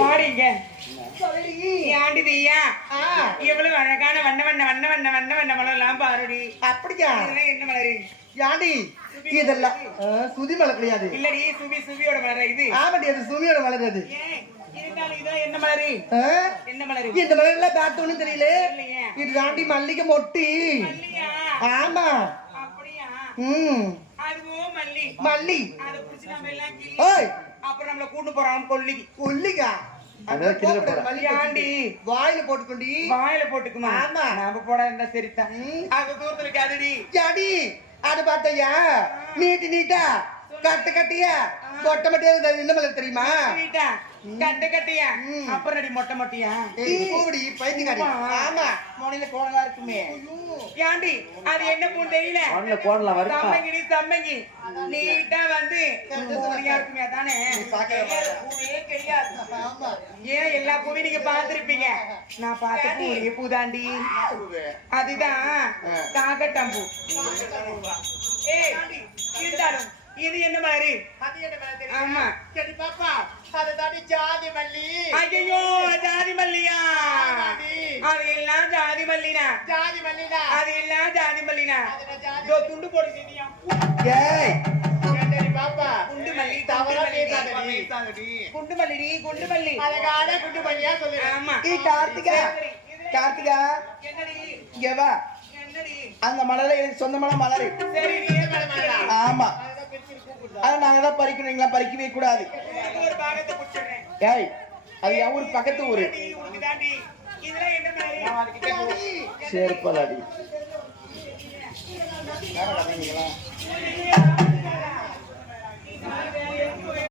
பாடிங்க ஆண்டிதியா எவ்வளவு அழகான வண்ண வண்ண வண்ண வண்ண வண்ண வண்ண மலர்லாம் பாருடி. அப்படியா? இதெல்லாம் என்ன மலரு? யாண்டி இதெல்லாம் சுதி மலர் கிடையாது. இல்லடி சுவி சுவியோட மலர் இது. ஆமாடி அது சுவியோட மலர் அது. இருந்தாலும் இதோ என்ன மலரு? என்ன மலரு? இந்த மலர் எல்லாம் பார்த்தோன்னு தெரியல. இது தாண்டி மல்லிகை மொட்டி. மல்லியா? ஆமா. அப்படியா? அதுவும் மல்லி. மல்லி. அதை புடிச்சு நம்ம எல்லாம் கிள்ளி ஓய் அப்புறம் நம்மள கூட்டு போறாங்க கொல்லிக்கு. கொல்லிக்கா? ஆண்டி வாயில போட்டுக்கொண்டி. வாயில போட்டுக்குமா? ஆமா. நாம போட இருந்தா சரிதான். அது தூரத்துல இருக்காதுடி. யாடி அது பார்த்தையா? நீட்டு நீட்டா கட்டு கட்டியா மொட்டை மொட்டையா என்ன மலர் தெரியுமா? நீட்டா கட்டு கட்டியா அப்புறம் அடி மொட்டை மொட்டையா பூடி பைத்தியக்காரி. ஆமா மோனில கோணலா இருக்குமே. ஏண்டி அது என்ன பூ தெரியல. மண்ணுல கோணலாம் வருமா? சம்மங்கி சம்மங்கி நீட்டா வந்து கோணியா இருக்குமே தானே. பூவே கிடையாது. ஆமா. ஏன் எல்லா பூவையும் நீங்க பாத்திருப்பீங்க. நான் பார்த்த பூ ஒரே பூதாண்டி. அதுதான் காக்கட்டாம்பூ. ஏய் இருந்தாலும் இது என்ன மாதிரி? அது என்ன மாதிரி? ஆமா சரி பாப்பா அது தாண்டி ஜாதி மல்லி. ஐயோ ஜாதி மல்லியா? அது எல்லாம் ஜாதி மல்லினா. ஜாதி மல்லினா அது எல்லாம் ஜாதி மல்லினா. இதோ துண்டு போடுறீங்க. ஏய் கேட்டடி பாப்பா குண்டு மல்லி தவறா பேசாதடி. குண்டு மல்லிடி குண்டு மல்லி. அழகான குண்டு மல்லியா சொல்லு. ஆமா. ஏய் கார்த்திகா கார்த்திகா என்னடி இங்க வா. என்னடி? அந்த மலர்ல எனக்கு சொந்தமான மலர். சரி நீ என்ன மலரா? ஆமா. அத நாங்க தான் பறிக்கணுங்களா? பறிக்கவே கூடாது. ஒரு பாகத்தை புடிச்சறேன். ஏய் அது என் ஊர் பக்கத்து ஊரு. உனக்கு தாண்டி இதெல்லாம் என்ன மாதிரி? நான் அதுக்கிட்ட சேர்ப்பலாடி.